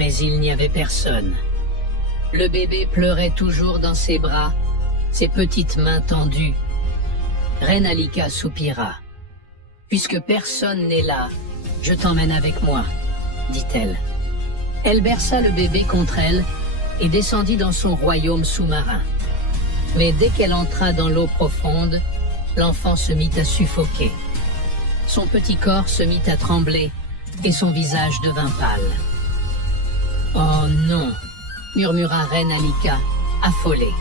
Mais il n'y avait personne. Le bébé pleurait toujours dans ses bras, ses petites mains tendues. Reine Alika soupira. « Puisque personne n'est là, je t'emmène avec moi, » dit-elle. Elle berça le bébé contre elle et descendit dans son royaume sous-marin. Mais dès qu'elle entra dans l'eau profonde, l'enfant se mit à suffoquer. Son petit corps se mit à trembler et son visage devint pâle. « Oh non !» murmura Reine Alika, affolée.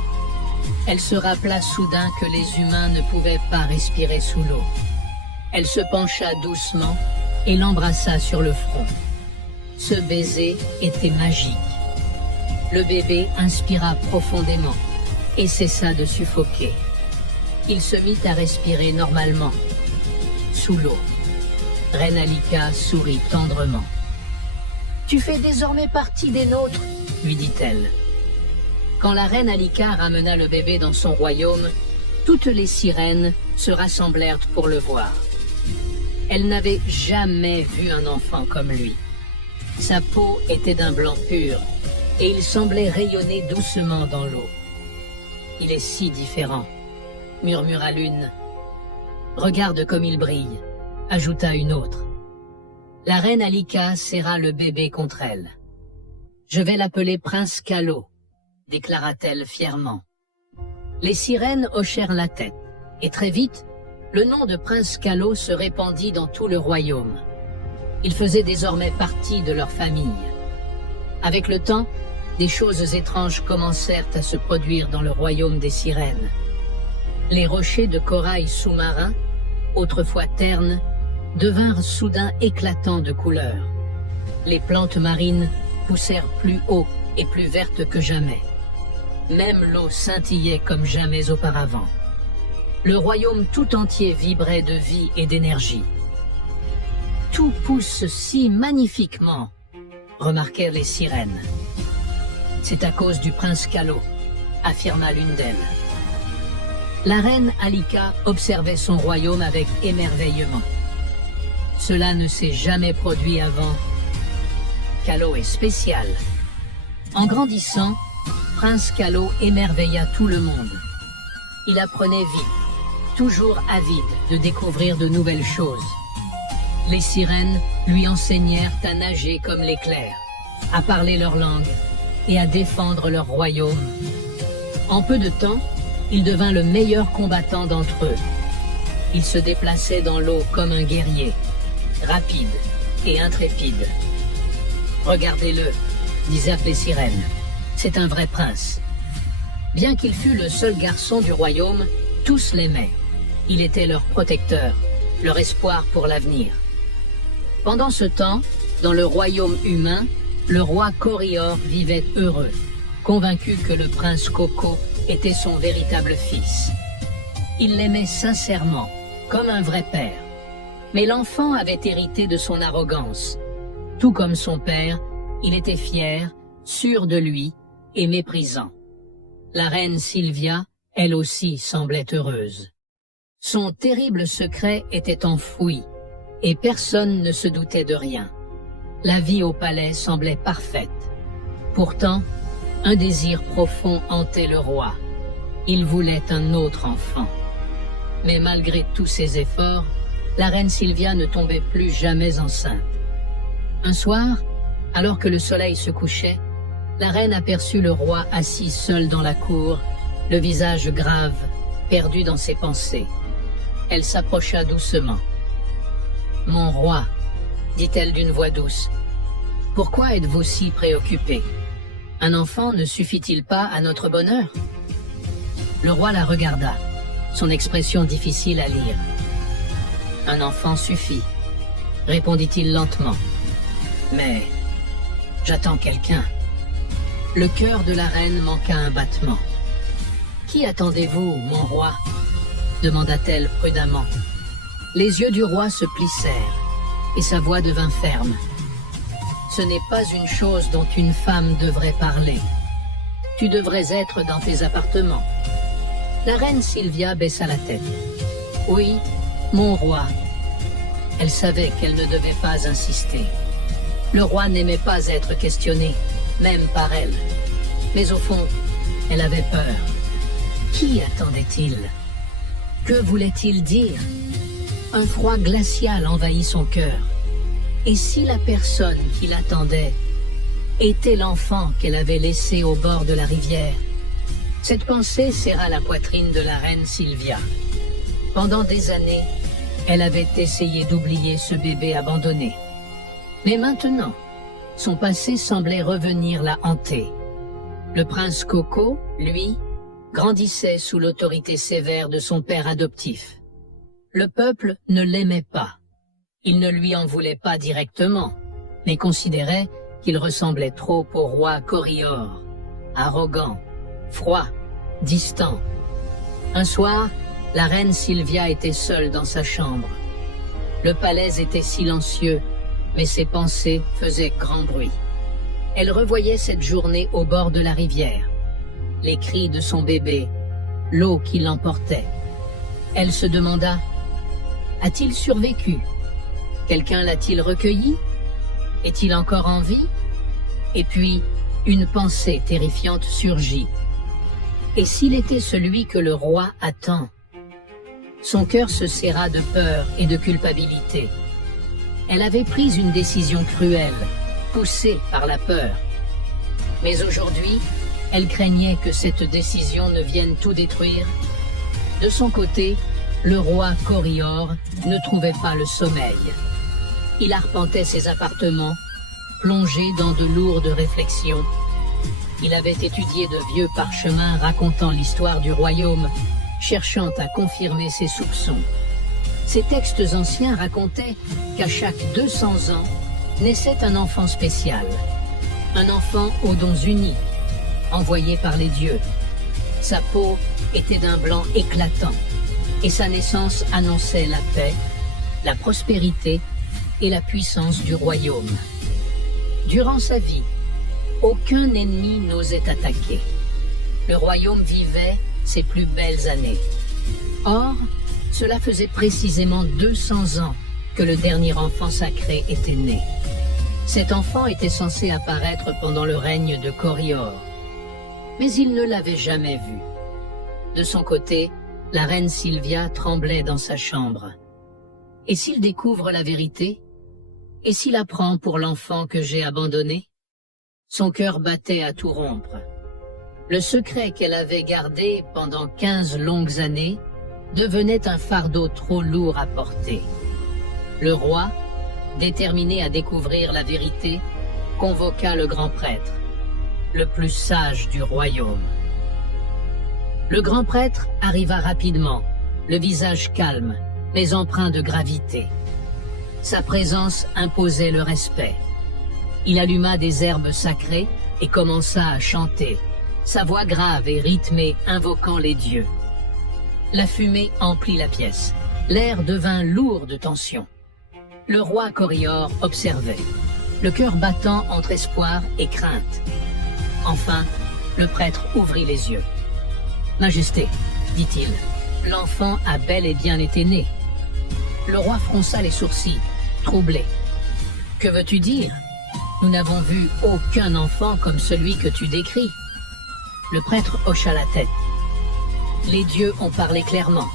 Elle se rappela soudain que les humains ne pouvaient pas respirer sous l'eau. Elle se pencha doucement et l'embrassa sur le front. Ce baiser était magique. Le bébé inspira profondément et cessa de suffoquer. Il se mit à respirer normalement, sous l'eau. Reine Alika sourit tendrement. « Tu fais désormais partie des nôtres, » lui dit-elle. Quand la reine Alika ramena le bébé dans son royaume, toutes les sirènes se rassemblèrent pour le voir. Elles n'avaient jamais vu un enfant comme lui. Sa peau était d'un blanc pur et il semblait rayonner doucement dans l'eau. « Il est si différent, » murmura l'une. « Regarde comme il brille, » ajouta une autre. La reine Alika serra le bébé contre elle. « Je vais l'appeler Prince Kalo, » déclara-t-elle fièrement. Les sirènes hochèrent la tête, et très vite, le nom de Prince Kalo se répandit dans tout le royaume. Il faisait désormais partie de leur famille. Avec le temps, des choses étranges commencèrent à se produire dans le royaume des sirènes. Les rochers de corail sous-marins, autrefois ternes, devinrent soudain éclatants de couleurs. Les plantes marines poussèrent plus haut et plus vertes que jamais. Même l'eau scintillait comme jamais auparavant. Le royaume tout entier vibrait de vie et d'énergie. « Tout pousse si magnifiquement !» remarquèrent les sirènes. « C'est à cause du prince Kalo », affirma l'une d'elles. La reine Alika observait son royaume avec émerveillement. Cela ne s'est jamais produit avant. Kalo est spécial. En grandissant, Prince Kalo émerveilla tout le monde. Il apprenait vite, toujours avide de découvrir de nouvelles choses. Les sirènes lui enseignèrent à nager comme l'éclair, à parler leur langue et à défendre leur royaume. En peu de temps, il devint le meilleur combattant d'entre eux. Il se déplaçait dans l'eau comme un guerrier, rapide et intrépide. « Regardez-le » disaient les sirènes. « C'est un vrai prince. » Bien qu'il fût le seul garçon du royaume, tous l'aimaient. Il était leur protecteur, leur espoir pour l'avenir. Pendant ce temps, dans le royaume humain, le roi Korior vivait heureux, convaincu que le prince Koko était son véritable fils. Il l'aimait sincèrement, comme un vrai père. Mais l'enfant avait hérité de son arrogance. Tout comme son père, il était fier, sûr de lui et méprisant. La reine Sylvia, elle aussi, semblait heureuse. Son terrible secret était enfoui, et personne ne se doutait de rien. La vie au palais semblait parfaite. Pourtant, un désir profond hantait le roi. Il voulait un autre enfant. Mais malgré tous ses efforts, la reine Sylvia ne tombait plus jamais enceinte. Un soir, alors que le soleil se couchait, la reine aperçut le roi assis seul dans la cour, le visage grave, perdu dans ses pensées. Elle s'approcha doucement. « Mon roi, » dit-elle d'une voix douce, « pourquoi êtes-vous si préoccupé? Un enfant ne suffit-il pas à notre bonheur ?» Le roi la regarda, son expression difficile à lire. « Un enfant suffit, » répondit-il lentement. « Mais j'attends quelqu'un. » Le cœur de la reine manqua un battement. « Qui attendez-vous, mon roi ?» demanda-t-elle prudemment. Les yeux du roi se plissèrent et sa voix devint ferme. « Ce n'est pas une chose dont une femme devrait parler. Tu devrais être dans tes appartements. » La reine Sylvia baissa la tête. « Oui, mon roi. » Elle savait qu'elle ne devait pas insister. Le roi n'aimait pas être questionné, même par elle. Mais au fond, elle avait peur. Qui attendait-il? Que voulait-il dire? Un froid glacial envahit son cœur. Et si la personne qui l'attendait était l'enfant qu'elle avait laissé au bord de la rivière? Cette pensée serra la poitrine de la reine Sylvia. Pendant des années, elle avait essayé d'oublier ce bébé abandonné. Mais maintenant, son passé semblait revenir la hanter. Le prince Coco, lui, grandissait sous l'autorité sévère de son père adoptif. Le peuple ne l'aimait pas. Il ne lui en voulait pas directement, mais considérait qu'il ressemblait trop au roi Corioor, arrogant, froid, distant. Un soir, la reine Sylvia était seule dans sa chambre. Le palais était silencieux, mais ses pensées faisaient grand bruit. Elle revoyait cette journée au bord de la rivière, les cris de son bébé, l'eau qui l'emportait. Elle se demanda, a-t-il survécu? Quelqu'un l'a-t-il recueilli? Est-il encore en vie? Et puis, une pensée terrifiante surgit. Et s'il était celui que le roi attend? Son cœur se serra de peur et de culpabilité. Elle avait pris une décision cruelle, poussée par la peur. Mais aujourd'hui, elle craignait que cette décision ne vienne tout détruire. De son côté, le roi Corioor ne trouvait pas le sommeil. Il arpentait ses appartements, plongé dans de lourdes réflexions. Il avait étudié de vieux parchemins racontant l'histoire du royaume, cherchant à confirmer ses soupçons. Ces textes anciens racontaient qu'à chaque 200 ans, naissait un enfant spécial, un enfant aux dons uniques, envoyé par les dieux. Sa peau était d'un blanc éclatant, et sa naissance annonçait la paix, la prospérité et la puissance du royaume. Durant sa vie, aucun ennemi n'osait attaquer. Le royaume vivait ses plus belles années. Or, cela faisait précisément 200 ans que le dernier enfant sacré était né. Cet enfant était censé apparaître pendant le règne de Corioor, mais il ne l'avait jamais vu. De son côté, la reine Sylvia tremblait dans sa chambre. Et s'il découvre la vérité? Et s'il apprend pour l'enfant que j'ai abandonné? Son cœur battait à tout rompre. Le secret qu'elle avait gardé pendant 15 longues années devenait un fardeau trop lourd à porter. Le roi, déterminé à découvrir la vérité, convoqua le grand prêtre, le plus sage du royaume. Le grand prêtre arriva rapidement, le visage calme, mais empreint de gravité. Sa présence imposait le respect. Il alluma des herbes sacrées et commença à chanter, sa voix grave et rythmée invoquant les dieux. La fumée emplit la pièce. L'air devint lourd de tension. Le roi Corioor observait, le cœur battant entre espoir et crainte. Enfin, le prêtre ouvrit les yeux. « Majesté, dit-il, l'enfant a bel et bien été né. » Le roi fronça les sourcils, troublé. « Que veux-tu dire? Nous n'avons vu aucun enfant comme celui que tu décris. » Le prêtre hocha la tête. Les dieux ont parlé clairement.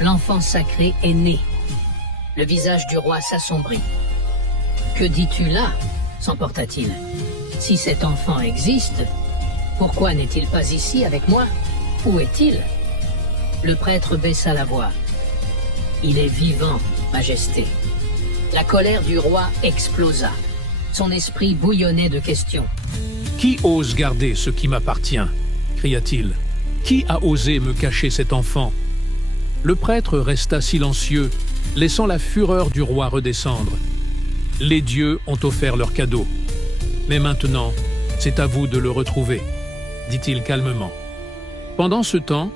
L'enfant sacré est né. Le visage du roi s'assombrit. « Que dis-tu là ?» s'emporta-t-il. « Si cet enfant existe, pourquoi n'est-il pas ici avec moi? Où est-il » Le prêtre baissa la voix. « Il est vivant, Majesté. » La colère du roi explosa. Son esprit bouillonnait de questions. « Qui ose garder ce qui m'appartient » cria-t-il. « Qui a osé me cacher cet enfant ?» Le prêtre resta silencieux, laissant la fureur du roi redescendre. Les dieux ont offert leur cadeau. Mais maintenant, c'est à vous de le retrouver, dit-il calmement. Pendant ce temps,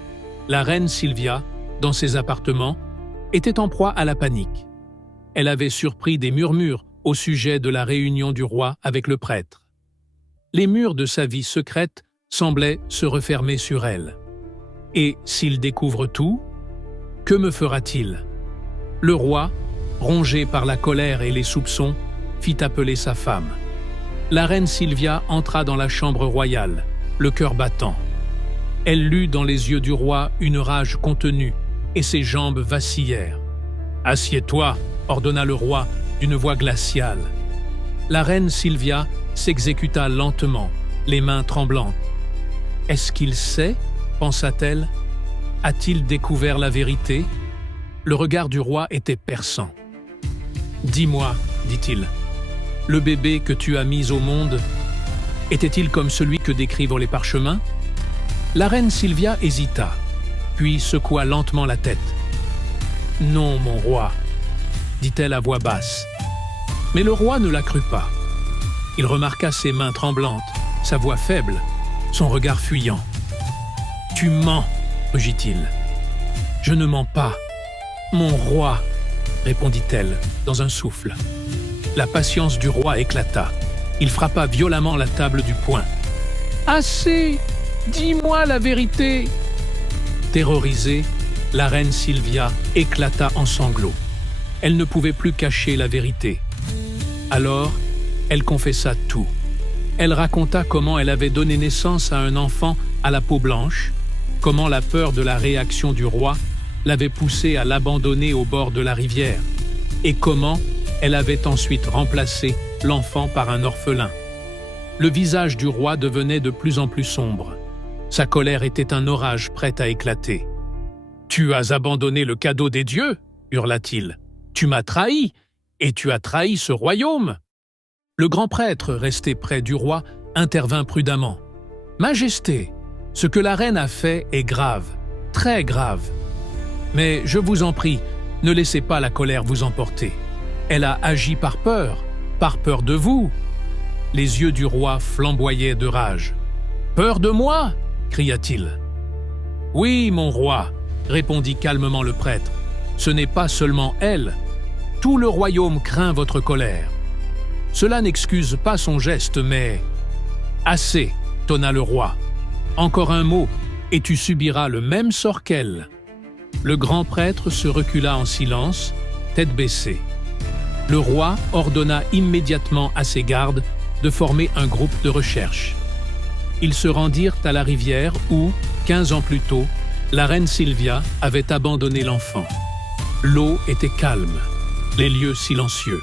la reine Sylvia, dans ses appartements, était en proie à la panique. Elle avait surpris des murmures au sujet de la réunion du roi avec le prêtre. Les murs de sa vie secrète semblaient se refermer sur elle. Et s'il découvre tout, que me fera-t-il? Le roi, rongé par la colère et les soupçons, fit appeler sa femme. La reine Sylvia entra dans la chambre royale, le cœur battant. Elle lut dans les yeux du roi une rage contenue, et ses jambes vacillèrent. « Assieds-toi » ordonna le roi d'une voix glaciale. La reine Sylvia s'exécuta lentement, les mains tremblantes. « Est-ce qu'il sait ?» pensa-t-elle. « A-t-il découvert la vérité ?» Le regard du roi était perçant. « Dis-moi, dit-il, le bébé que tu as mis au monde, était-il comme celui que décrivent les parchemins ?» La reine Sylvia hésita, puis secoua lentement la tête. « Non, mon roi, » dit-elle à voix basse. Mais le roi ne la crut pas. Il remarqua ses mains tremblantes, sa voix faible, son regard fuyant. « Tu mens, rugit-il. « Je ne mens pas. Mon roi, répondit-elle dans un souffle. La patience du roi éclata. Il frappa violemment la table du poing. « Assez! Dis-moi la vérité !» Terrorisée, la reine Sylvia éclata en sanglots. Elle ne pouvait plus cacher la vérité. Alors, elle confessa tout. Elle raconta comment elle avait donné naissance à un enfant à la peau blanche, comment la peur de la réaction du roi l'avait poussée à l'abandonner au bord de la rivière, et comment elle avait ensuite remplacé l'enfant par un orphelin. Le visage du roi devenait de plus en plus sombre. Sa colère était un orage prêt à éclater. « Tu as abandonné le cadeau des dieux » hurla-t-il. « Tu m'as trahi, et tu as trahi ce royaume !» Le grand prêtre, resté près du roi, intervint prudemment. « Majesté, ce que la reine a fait est grave, très grave. Mais je vous en prie, ne laissez pas la colère vous emporter. Elle a agi par peur de vous. » Les yeux du roi flamboyaient de rage. « Peur de moi ?» cria-t-il. « Oui, mon roi, » répondit calmement le prêtre. « Ce n'est pas seulement elle. Tout le royaume craint votre colère. Cela n'excuse pas son geste, mais... »« Assez !» tonna le roi. « Encore un mot, et tu subiras le même sort qu'elle. » Le grand prêtre se recula en silence, tête baissée. Le roi ordonna immédiatement à ses gardes de former un groupe de recherche. Ils se rendirent à la rivière où, 15 ans plus tôt, la reine Sylvia avait abandonné l'enfant. L'eau était calme, les lieux silencieux.